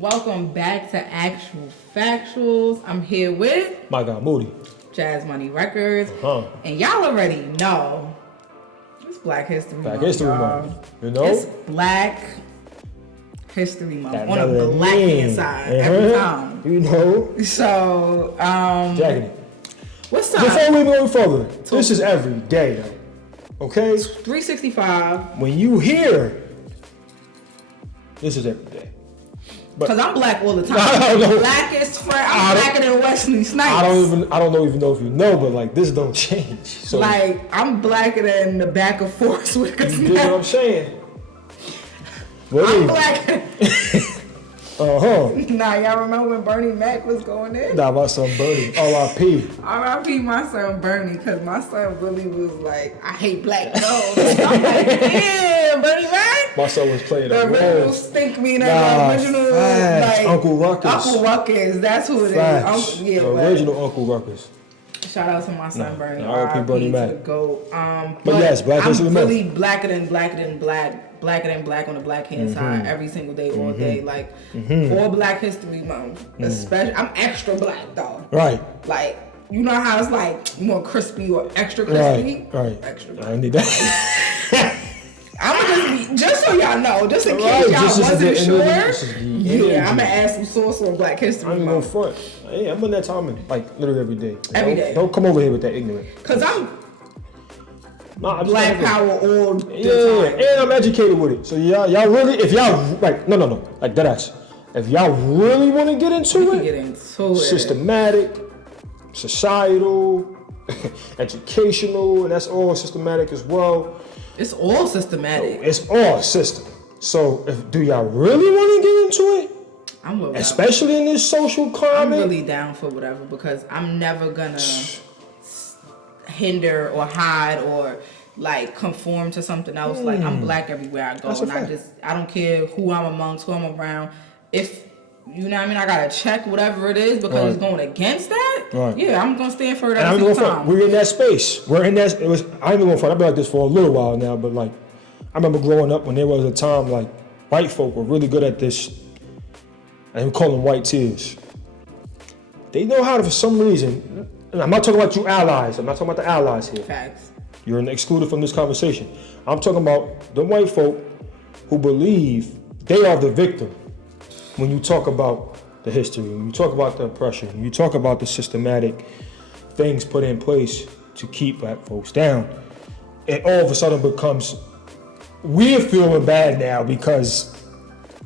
Welcome back to Actual Factuals. I'm here with my guy Moody, Jazz Money Records, and y'all already know it's Black History Month. Black History Month, you know? It's Black History Month on the black hand side every time. You know? So, Jacking it. What's up? Before we go further, this is every day though. Okay? 365. When you hear, this is every day. Because I'm black all the time. I'm blackest friend. I'm blacker than Wesley Snipes. I don't even know if you know, but like this don't change. So like I'm blacker than the back of Forest Whitaker. You get what I'm saying? I'm blacker. Nah, y'all remember when Bernie Mac was going in? Nah, my son Bernie. R.I.P. R.I.P. my son Bernie, because my son really was like, I hate black girls. I'm like, damn, Bernie Mac. My son was playing the original stink meaner, the original like Uncle Ruckus. Uncle Ruckus, that's who it is. The original Uncle Ruckus. Shout out to my son Bernie. R.I.P. Bernie Mac. But yes, Black History Month. I'm really blacker than black on the black hand side every single day, all day. Like for Black History Month, especially I'm extra black though. Right. Like you know how it's like more crispy or extra crispy. Right. Extra black. I need that. I'm just so y'all know, just in case y'all wasn't sure. I'm gonna add some sauce on Black History Month. I'm going front. Yeah, I'm in that time, like literally every day. Every day. Don't come over here with that ignorant. Cause I'm black power all the time. And I'm educated with it. So y'all really, if y'all like, no, like that ass. If y'all really want to get into it, systematic, societal, educational, and that's all systematic as well. It's all systematic. It's all system. So do y'all really want to get into it? I'm especially in this social climate. I'm really down for whatever because I'm never gonna hinder or hide or like conform to something else. Like I'm black everywhere I go, and I don't care who I'm amongst, who I'm around. If you know what I mean, I gotta check whatever it is because it's going against that. Right. Yeah, I'm gonna stand for it every time. We're in that space. We're in that. I ain't even gonna front. I've been like this for a little while now, but like I remember growing up when there was a time like white folk were really good at this. And we call them white tears. They know how to, for some reason, and I'm not talking about you allies. I'm not talking about the allies here. Facts. You're excluded from this conversation. I'm talking about the white folk who believe they are the victim when you talk about the history, when you talk about the oppression, when you talk about the systematic things put in place to keep black folks down. It all of a sudden becomes, we're feeling bad now because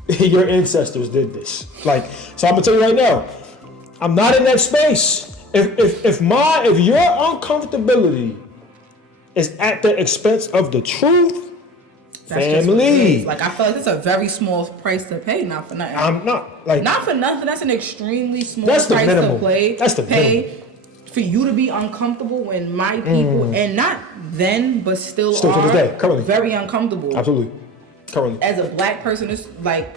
your ancestors did this. Like, so I'm gonna tell you right now, I'm not in that space. If your uncomfortability is at the expense of the truth, family. Like I feel like it's a very small price to pay, not for nothing. I'm not like not for nothing. That's an extremely small price to pay. That's the pay minimum. For you to be uncomfortable when my people and not then, but still to this day, currently, very uncomfortable. Absolutely. Currently. As a black person, it's like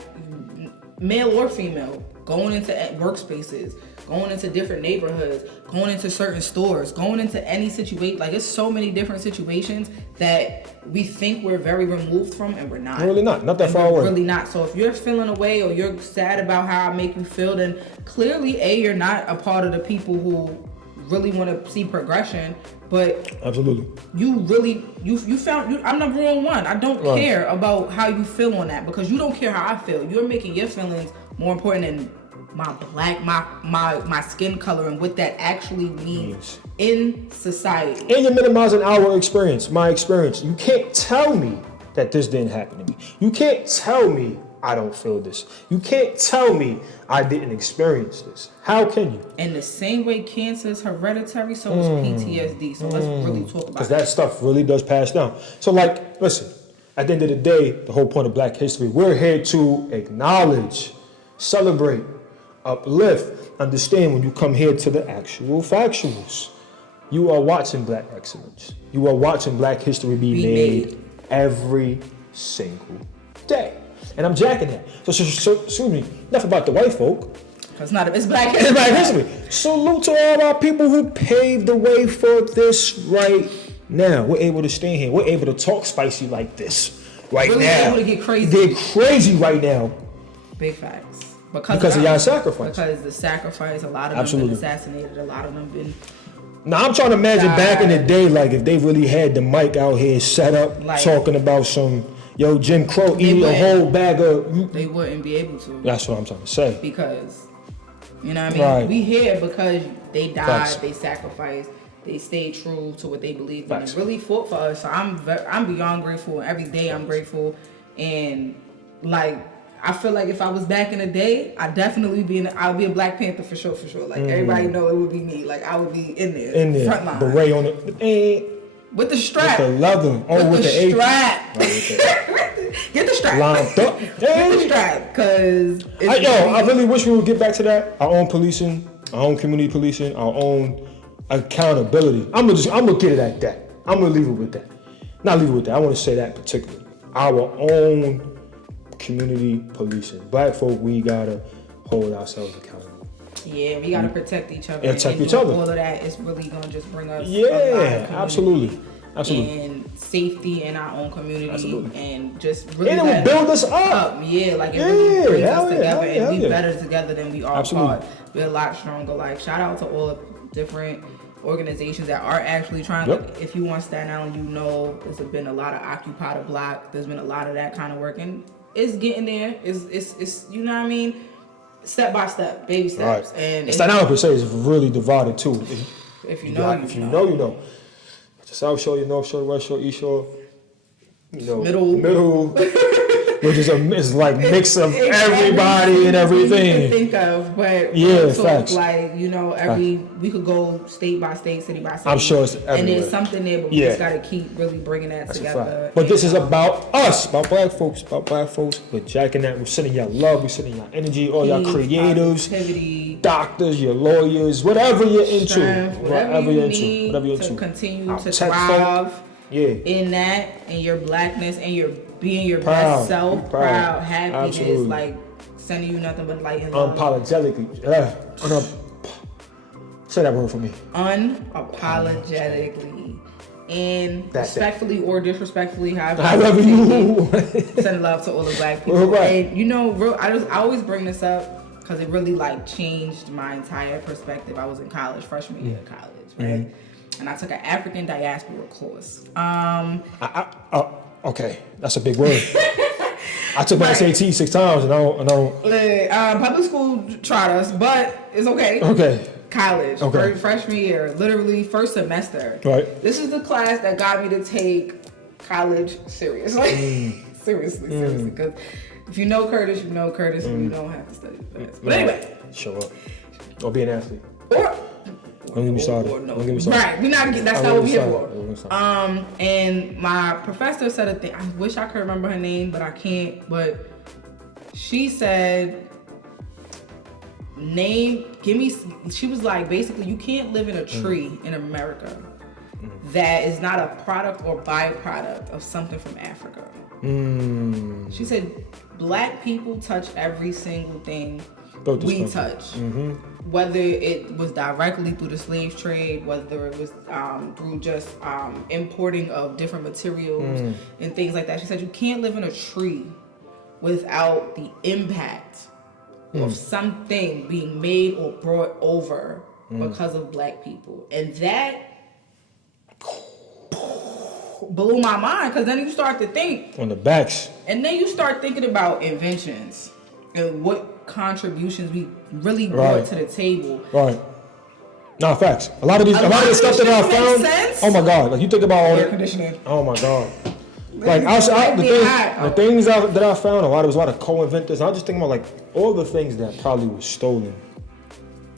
male or female, going into workspaces, going into different neighborhoods, going into certain stores, going into any situation. Like, it's so many different situations that we think we're very removed from, and we're not. We're really not that far away. Really not. So if you're feeling away or you're sad about how I make you feel, then clearly, you're not a part of the people who really want to see progression. But absolutely, I'm the wrong one. I don't care about how you feel on that because you don't care how I feel. You're making your feelings more important than my skin color and what that actually means in society. And you're minimizing our experience, my experience. You can't tell me that this didn't happen to me. You can't tell me I don't feel this. You can't tell me I didn't experience this. How can you? In the same way cancer is hereditary, so is PTSD. So let's really talk about it. Because that stuff really does pass down. So like, listen, at the end of the day, the whole point of Black history, we're here to acknowledge, celebrate, uplift, understand when you come here to the actual factuals. You are watching Black excellence. You are watching Black history be made every single day. And I'm jacking that. So excuse me, enough about the white folk. It's Black history. It's Black history. Salute to all our people who paved the way for this right now. We're able to stand here. We're able to talk spicy like this right now. We're able to get crazy. They're crazy right now. Big facts. Because of y'all sacrifice. Because the sacrifice, a lot of them been assassinated, a lot of them been. Now I'm trying to imagine back in the day, like if they really had the mic out here set up, like, talking about some Jim Crow eating a whole bag of. They wouldn't be able to. That's what I'm trying to say. Because, you know what I mean? Right. We here because they died, they sacrificed, they stayed true to what they believed in, and really fought for us. So I'm beyond grateful. Every day I'm grateful, and like. I feel like if I was back in the day, I'd definitely I would be a Black Panther for sure. Like everybody know it would be me. Like I would be in there, front line, beret on it, with the strap, with the leather, with the strap. Get the strap, lined up. Get the strap, cause I really wish we would get back to that. Our own policing, our own community policing, our own accountability. I'm gonna get it at that. I'm gonna leave it with that. Not leave it with that. I want to say that particularly. Our own community policing. Black folk, we gotta hold ourselves accountable. Yeah, we gotta protect each other. Protect each other. All of that is really gonna just bring us absolutely. And safety in our own community, and just really and it will build us up. Yeah, like it really brings us together, and we better together than we are apart. We're a lot stronger. Like shout out to all the different organizations that are actually trying. Like, if you want Staten Island, you know there's been a lot of Occupy the Block. There's been a lot of that kind of work, and it's getting there. It's you know what I mean? Step by step, baby steps. Right. And Staten Island per se is really divided too. If you know, you know. The South Shore, North Shore, West Shore, East Shore. Middle. Which is it's like mix of everybody and everything. You can think of, but facts. Like we could go state by state, city by city. I'm sure it's everywhere. And there's something there, but we just gotta keep really bringing that together. But this is about us, about black folks. We're jacking that. We're sending y'all love. We're sending y'all energy. All y'all creatives, positivity, doctors, your lawyers, whatever you're into, whatever you're into, to continue to thrive. In that, and your blackness, and your being your best self, proud, happiness, like sending you nothing but light and love. Unapologetically, say that word for me. Unapologetically, and respectfully or disrespectfully, however you send love to all the black people. And I always bring this up because it really like changed my entire perspective. I was in college, freshman year of college, right? Mm-hmm. And I took an African diaspora course. Okay, that's a big word. I took my SAT 6 times and I don't. Public school tried us, but it's okay. Okay. College, freshman year, literally first semester. Right. This is the class that got me to take college seriously. Seriously. Because if you know Curtis, you know Curtis, and you don't have to study fast. But anyway. Show up. Or be an athlete. Don't get me started. Right, that's not what we're here for. And my professor said a thing. I wish I could remember her name, but I can't. But she said, she was like, basically, you can't live in a tree in America that is not a product or byproduct of something from Africa. She said, black people touch every single thing we touch. Whether it was directly through the slave trade, whether it was through just importing of different materials and things like that. She said you can't live in a tree without the impact of something being made or brought over because of black people. And that blew my mind, because then you start to think on the backs. And then you start thinking about inventions and what contributions we really brought to the table. Right. Nah, facts. A lot of the stuff that I found. Sense. Oh my God! Like you think about all air conditioning. Oh my God! Like the things that I found, there was a lot of co-inventors. I was just thinking about like all the things that probably was stolen.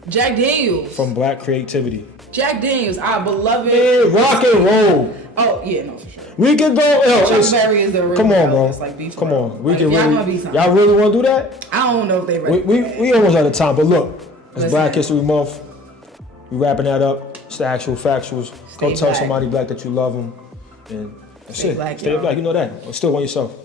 Jack Daniels from black creativity. Jack Daniels, our beloved. Yeah, rock and roll. Oh yeah, no, for sure. We could go. Chuck Berry is the original. Come on, bro. Like beef come on. We like, can really. Y'all really want to do that? I don't know if they ready. We almost out of time, but look, it's Black History Month. We wrapping that up. It's the actual factuals. Go tell somebody black that you love them, and that's it. Stay black. You know that. Or still want yourself.